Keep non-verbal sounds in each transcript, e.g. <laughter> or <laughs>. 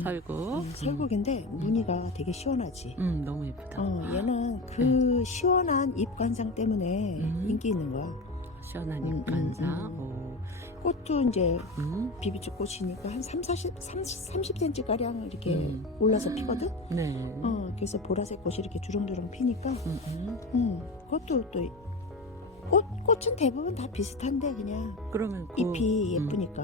설국. 음, 설국인데 무늬가 되게 시원하지. 음, 너무 예쁘다. 어, 얘는 그 시원한 잎 관상 때문에 음. 인기 있는 거야. 시원한 음, 입간상. 음, 오. 꽃도 이제 음. 비비주 꽃이니까 한 3, 40, 30, 30cm 가량 이렇게 음. 올라서 피거든. 네. 어, 그래서 보라색 꽃이 이렇게 주렁주렁 피니까, 음, 음. 음, 그것도 또 꽃, 꽃은 대부분 다 비슷한데 그냥 그러면 그, 잎이 음, 예쁘니까.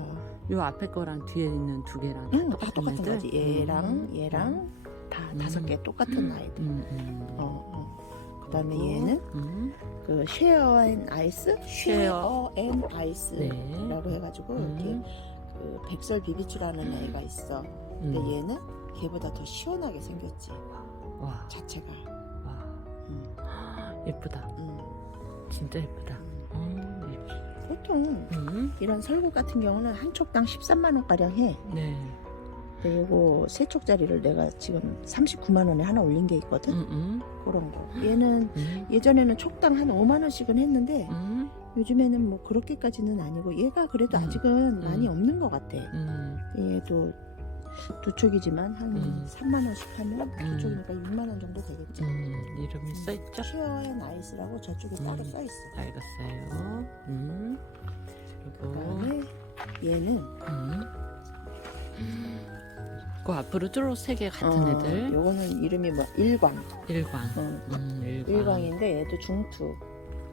요 앞에 거랑 뒤에 있는 두 개랑 응, 다다 똑같은 똑같은 애들? 거지. 얘랑 음. 얘랑 다 음. 다섯 개 똑같은 아이들. 음, 음. 어, 어. 그다음에 그리고, 얘는 음. 그 쉐어 앤 아이스, 쉐어 앤 아이스라고 네. 해가지고 음. 이렇게 그 백설 비비추라는 애가 있어. 근데 음. 얘는 걔보다 더 시원하게 생겼지. 와, 자체가. 와. 음, 예쁘다. 음, 진짜 예쁘다. 음. 어, 예쁘다. 보통 음. 이런 설국 같은 경우는 한 촉당 13만 원가량 해. 네. 근데 요거 세 촉짜리를 내가 지금 39만 원에 하나 올린 게 있거든. 음, 음. 그런 거. 얘는 음. 예전에는 촉당 한 5만 원씩은 했는데 음. 요즘에는 뭐 그렇게까지는 아니고 얘가 그래도 음. 아직은 많이 음. 없는 것 같아. 음. 얘도 두 촉이지만 한 음. 3만 원씩 하면 두 음. 촉이니까 6만 원 정도 되겠지. 음. 이름이 써 있죠? 쉐어앤 아이스라고 저쪽에 음. 따로 써 있어. 알겠어요. 음. 그리고 그다음에 얘는 음. 그 앞으로 쭉세개 같은 어, 애들 요거는 이름이 뭐 일광. 일광. 어, 음, 일광. 일광인데 얘도 중투.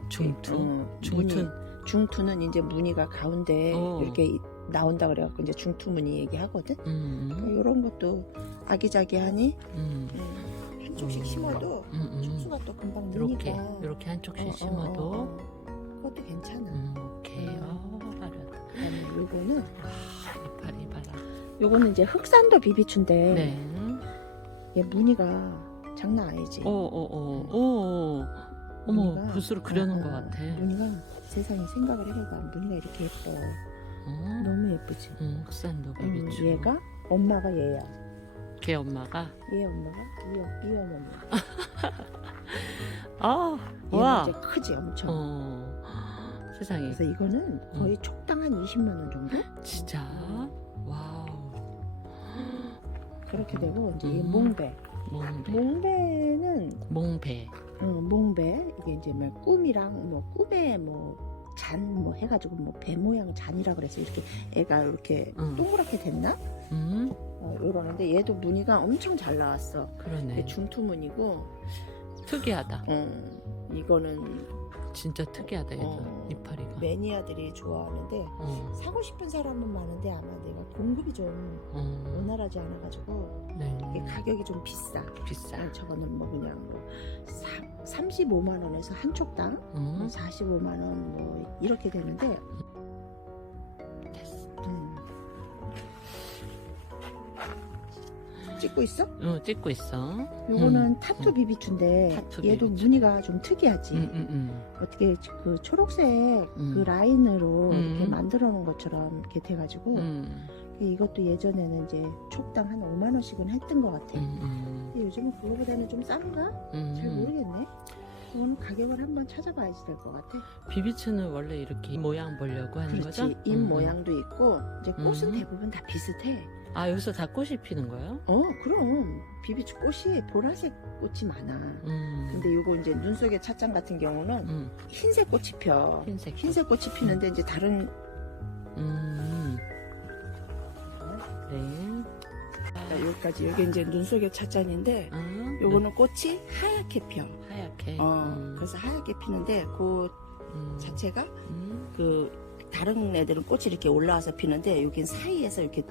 중투. 어, 중투. 무늬. 중투는 이제 무늬가 가운데 어. 이렇게 나온다 그래갖고 이제 중투 무늬 얘기하거든. 음. 이런 것도 아기자기하니 음. 음, 한 쪽씩 음. 심어도 음, 음. 촉수가 또 금방 이렇게 느니까 이렇게 한쪽씩 어, 어, 심어도 어, 어. 그것도 괜찮아. 음, 오케이. 어, 화려하다. 그다음에 요거는 아, 이파리 봐라. 요거는 이제 흑산도 비비추인데 네. 얘 무늬가 장난 아니지. 오, 오, 오, 오. 어머, 무늬가- 붓으로 그려놓은 어, 것 어, 같아. 무늬가 세상에 생각을 해봐봐. 무늬가 이렇게 예뻐. 어? 너무 예쁘지. 음, 흑산도 음, 비비추. 얘가 엄마가 얘야. 걔 엄마가. 얘 엄마가 이, 이 어머니. 아, 얘는 와. 이제 크지 엄청. 어. 세상에. 그래서 이거는 거의 촉당 한 20만 원 정도? 진짜. 와우. 그렇게 되고 이제 이 음. 몽배. 몽배. 몽배는 몽배. 어, 몽배 이게 이제 뭐 꿈이랑 뭐 꿈에 뭐 잔 뭐 해가지고 뭐 배 모양 잔이라 그래서 이렇게 애가 이렇게 응. 동그랗게 됐나? 음, 어, 이러는데 얘도 무늬가 엄청 잘 나왔어. 그러네. 중투 무늬고 특이하다. 어, 이거는 진짜 특이하다, 얘도. 어. 이파리가. 매니아들이 좋아하는데 어, 사고 싶은 사람은 많은데 아마 내가 공급이 좀 어. 원활하지 않아가지고 네. 이게 가격이 좀 비싸. 비싸. 아, 저거는 뭐 그냥 뭐 사, 35만 원에서 한 촉당 어? 45만 원 뭐 이렇게 되는데. 음. 찍고 있어? 어, 찍고 있어. 요거는 타투 비비추인데 음. 타투 얘도 비비추. 무늬가 좀 특이하지. 음, 음, 음. 어떻게 그 초록색 음. 그 라인으로 음. 이렇게 만들어 놓은 것처럼 이렇게 돼가지고 음, 이것도 예전에는 이제 촉당 한 5만 원씩은 했던 것 같아. 음, 음, 근데 요즘은 그거보다는 좀 싼가? 음. 잘 모르겠네. 이거는 가격을 한번 찾아봐야지 될 것 같아. 비비츠는 원래 이렇게 이 모양 보려고 하는 그렇지. 거죠? 잎 음, 음. 모양도 있고 이제 꽃은 음. 대부분 다 비슷해. 아, 여기서 다 꽃이 피는 거예요? 어, 그럼 비비추 꽃이 보라색 꽃이 많아. 음. 근데 요거 이제 눈 속의 찻잔 같은 경우는 음, 흰색 꽃이 펴. 흰색. 흰색 꽃이 피는데 이제 다른 음. 여기까지 여기 이제 눈 속의 찻잔인데 아, 요거는 꽃이 하얗게 펴. 네, 하얗게. 어, 음, 그래서 하얗게 피는데 그 음, 자체가 음, 그 다른 애들은 꽃이 이렇게 올라와서 피는데 여긴 사이에서 이렇게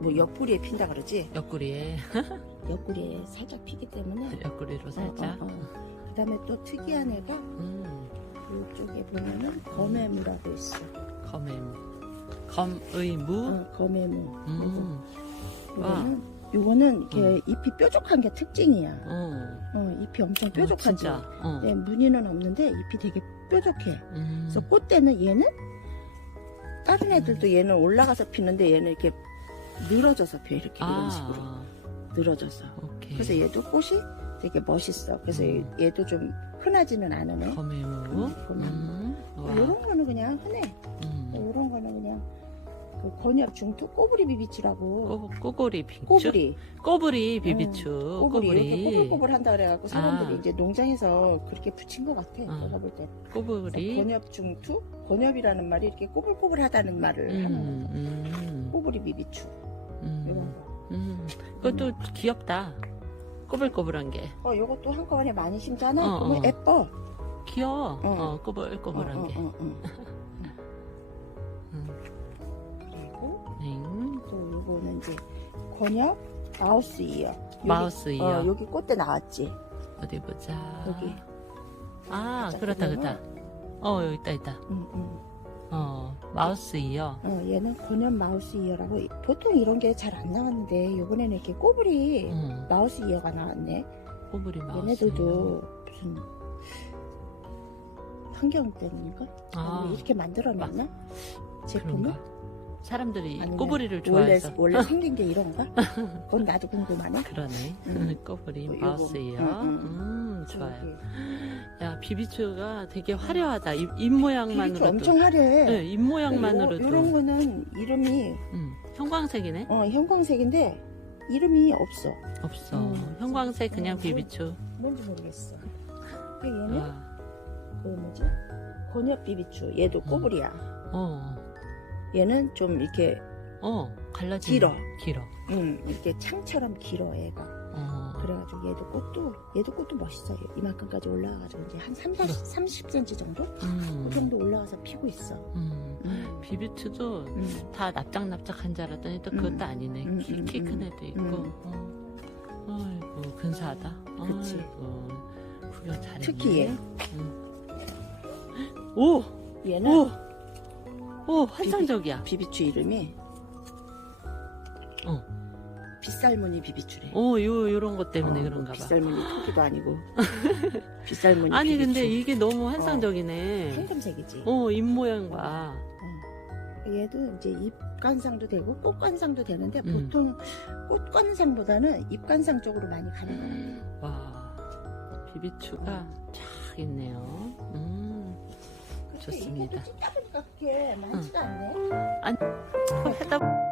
뭐 옆구리에 핀다 그러지 옆구리에, <laughs> 옆구리에 살짝 피기 때문에 옆구리로 살짝. 어, 어, 어. 그다음에 또 특이한 애가 음, 이쪽에 보면은 검애무라고 있어. 검의무. 검의무? 어, 검애무. 음, 요거는 요거는 이렇게 잎이 뾰족한 게 특징이야. 어. 어, 잎이 엄청 어, 뾰족하지. 진짜. 어. 네, 무늬는 없는데 잎이 되게 뾰족해. 음. 그래서 꽃대는 얘는 다른 애들도 얘는 올라가서 피는데 얘는 이렇게 늘어져서 펴 이렇게 이런 식으로 아, 늘어져서. 오케이. 그래서 얘도 꽃이 되게 멋있어. 그래서 음. 얘도 좀 흔하지는 않은 애. 검의무. 음. 음, 와. 이런 거는 그냥 흔해. 음. 이런 그 건엽 중투 꼬부리 비비추라고. 꼬, 꼬고리 비추? 꼬부리. 꼬부리 비비추. 꼬부리. 이렇게 꼬부리. 꼬불꼬불 한다 그래갖고 사람들이 아. 이제 농장에서 그렇게 붙인 것 같아. 어. 내가 볼 때. 꼬부리. 건엽 중투? 건엽이라는 말이 이렇게 꼬불꼬불 하다는 말을 하는 거야. 음, 음, 꼬부리 비비추. 이런 음, 거. 음. 그것도 귀엽다. 꼬불꼬불한 게. 어, 요것도 한꺼번에 많이 심잖아. 어, 그러면 어. 예뻐. 귀여워. 어. 어, 꼬불꼬불한 어, 어, 게. 어, 어. 음. <laughs> 이제 건엽 마우스 이어. 마우스 이어. 어, 여기 꽃대 나왔지. 어디 보자. 여기. 아, 살짝 그렇다, 그렇다. 어, 여기 있다, 있다. 응, 응. 어, 마우스 이어. 어, 얘는 건엽 마우스 이어라고 보통 이런 게 잘 안 나왔는데 요번에는 이렇게 꼬부리 응. 마우스 이어가 나왔네. 꼬부리 마우스. 얘네들도 무슨 환경 때문인가? 아, 이렇게 만들어놨나? 제품을? 그런가? 사람들이 아니면 꼬부리를 원래 좋아해서. 원래 <laughs> 생긴 게 이런가? 그건 나도 궁금하네. 그러네. 음. 꼬부리 뭐 요거. 마우스 이어. 음, 음. 음, 좋아요. 야, 비비추가 되게 화려하다. 입, 입 모양만으로도. 비비추 엄청 화려해. 네, 입 모양만으로도. 이런 거는 이름이 음, 형광색이네? 어, 형광색인데 이름이 없어. 없어. 음. 형광색 그냥 음. 비비추. 뭔지 모르겠어. 근데 얘는 와. 그 뭐지? 건엽 비비추. 얘도 음. 꼬부리야. 어, 얘는 좀 이렇게 어, 갈라지. 길어. 길어. 음, 이렇게 창처럼 길어 얘가. 어, 그래가지고 얘도 꽃도 얘도 꽃도 멋있어요. 이만큼까지 올라와가지고 이제 한 3, 40, 30cm 정도? 음, 그 정도 올라와서 피고 있어. 음. 음. 비비추도 음. 다 납작납작한 줄 알았더니 또 그것도 음. 아니네. 음, 키, 음, 키큰 음. 애도 있고. 음. 어. 아이고, 근사하다. 그치. 아이고, 구경 잘했네. 특히 얘. 음. 오! 얘는 오! 오, 환상적이야. 비비추 이름이 어. 빗살무늬 비비추래. 오, 요, 요런 것 때문에 어, 그런가 봐. 빗살무늬 토끼도 아니고 <laughs> 빗살무늬 아니, 비비추. 근데 이게 너무 환상적이네. 황금색이지. 어, 입 모양과. 어. 얘도 이제 입관상도 되고 꽃 관상도 되는데 음. 보통 꽃 관상보다는 입관상 쪽으로 많이 가는 것 같아요. 와, 비비추가 쫙 있네요. 음, 좋습니다. 찢다 보니까 그렇게 많지가 않네. 하다 <laughs>